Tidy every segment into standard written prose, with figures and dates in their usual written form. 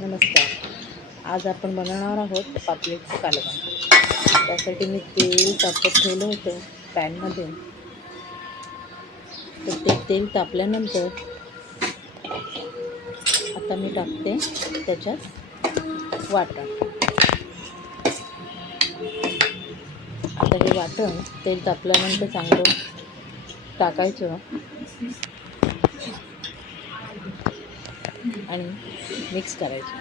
नमस्कार. आज आपण बनवणार आहोत पापलेटचं कालवण. त्यासाठी मी तेल तापत ठेवलं होतं पॅनमध्ये. तर ते तेल तापल्यानंतर आता मी टाकते त्याच्यात वाटण. आता हे वाटण तेल तापल्यानंतर चांगलं टाकायचं आणि मिक्स करायचं.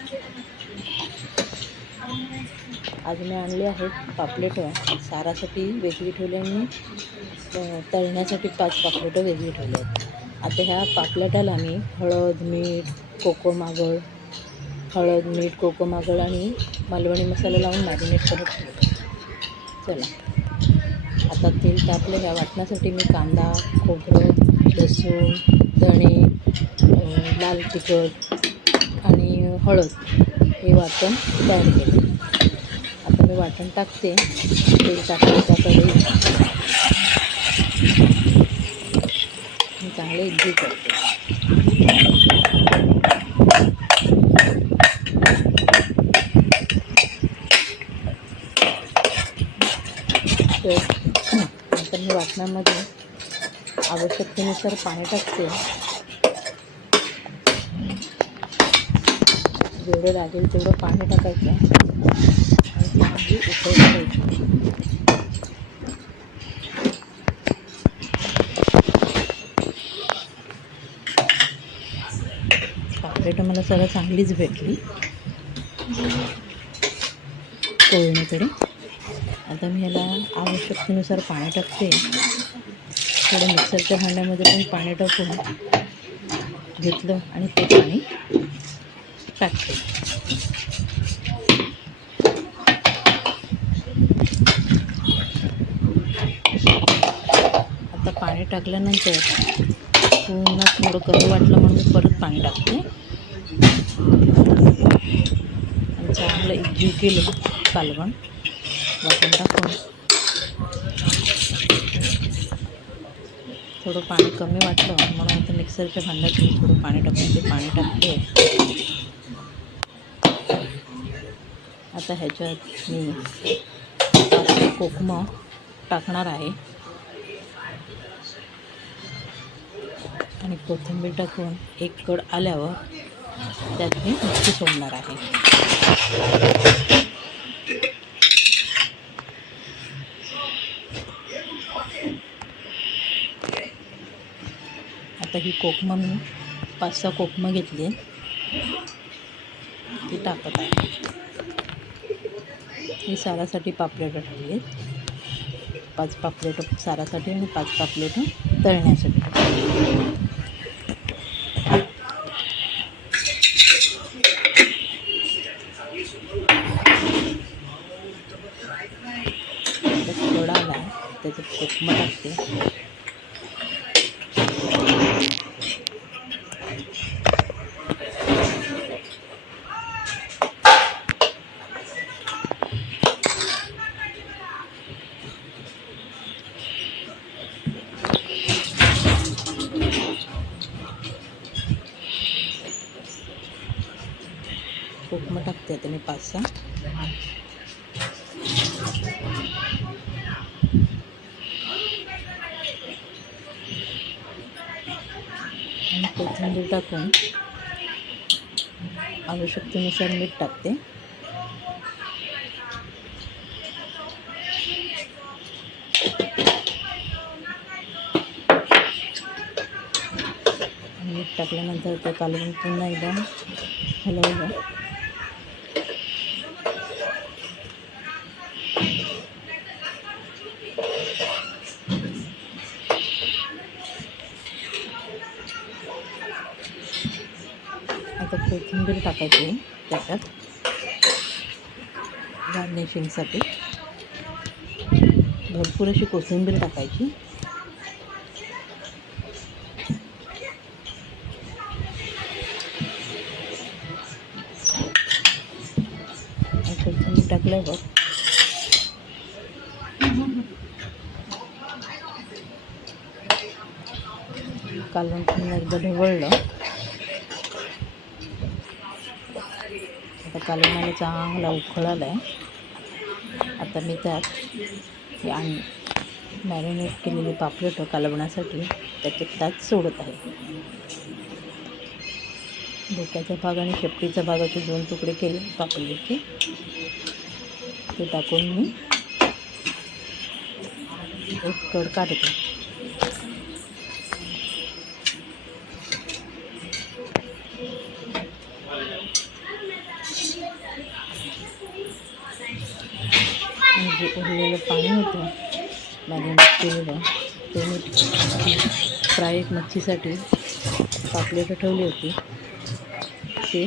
आज मी आणले आहेत पापलेट. सारासाठी वेगळी ठेवले आणि तळण्यासाठी 5 पापलेट वेगळी ठेवले आहेत. आता ह्या पापलेटाला मी हळद मीठ कोकमागळ आणि मालवणी मसाला लावून मॅरिनेट करत ठेवले. चला, आता तेल तापलं. ह्या वाटण्यासाठी मी कांदा खोबरं लसूण धणे लाल तिखट आणि हळद हे वाटण तयार केले. आता मी वाटण टाकते. तेल टाकले त्याकडे मी चांगले इडली करते. नंतर मी वाटणामध्ये आवश्यकतेनुसार पाणी टाकते. जेवढं लागेल तेवढं पाणी टाकायचं आणि चांगली उकळी द्यायची. पापलेट मला सगळं चांगलीच भेटली तळणीकडे. आता मी ह्याला आवश्यकतेनुसार पाणी टाकते. थोडं मिक्सरच्या भांड्यामध्ये पण पाणी टाकून घेतलं आणि ते पाणी टाकते. आता पाणी टाकल्यानंतर पुन्हा थोडं कमी वाटलं म्हणून मी परत पाणी टाकते आणि चांगलं एकजीव केलं कालवण वाटण टाकून. थोडं पाणी कमी वाटलं म्हणून आता मिक्सरच्या भांड्यात मी थोडं पाणी टाकून ते पाणी टाकते. आता ह्याच्यात मी कोकम टाकणार आहे आणि कोथिंबीर टाकून एक कड आल्यावर त्यात मी मिरची सोडणार आहे. आता ही कोकम मी 5-6 कोकम घेतली ती टाकत आहे. ही सारासाठी पापलेट ठेवली. 5 पापलेट सारासाठी आणि 5 पापलेट तळण्यासाठी. थोडा आला त्याच्यात कोकम टाकते. कोकम टाकते आता मी 5-6. आणि कोथिंबीर टाकून आवश्यकतेनुसार मीठ टाकते. मीठ टाकल्यानंतर ते कालवण पुन्हा एकदा हलवलं. आता कोथिंबीर टाकायची त्याच्यात गार्निशिंगसाठी. भरपूर अशी कोथिंबीर टाकायची. कोथिंबीर टाकल्यावर कालवण पुन्हा एकदा ढवळलं आता कालवणाला चांगला उकळ आला आहे. आता मी त्यात हे मॅरिनेट केलेली पापलेट कालवण्यासाठी त्यात सोडत आहे. डोक्याचा भाग आणि शेपटीचा भागाचे 2 तुकडे केले पापलेटचे, ते टाकून मी एक कड काढते. जे उरलेलं पाणी होतं मॅरिनेट केलेलं ते मी फ्राय मच्छीसाठी पापलेट ठेवली होती ते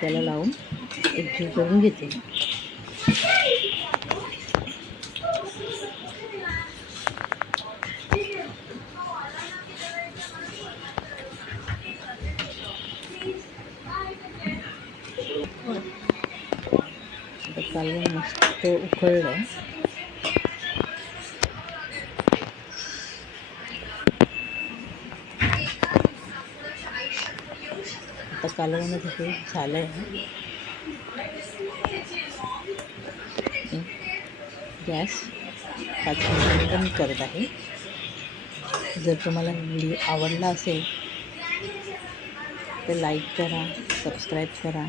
त्याला लावून एकजीव करून घेते. आता कालवण मस्त उकळलं. आता कालवण हे झालं आहे. गॅस 5 मिनिटांनी कमी करत आहे. जर तुम्हाला व्हिडिओ आवडला असेल तर लाईक करा, सबस्क्राईब करा.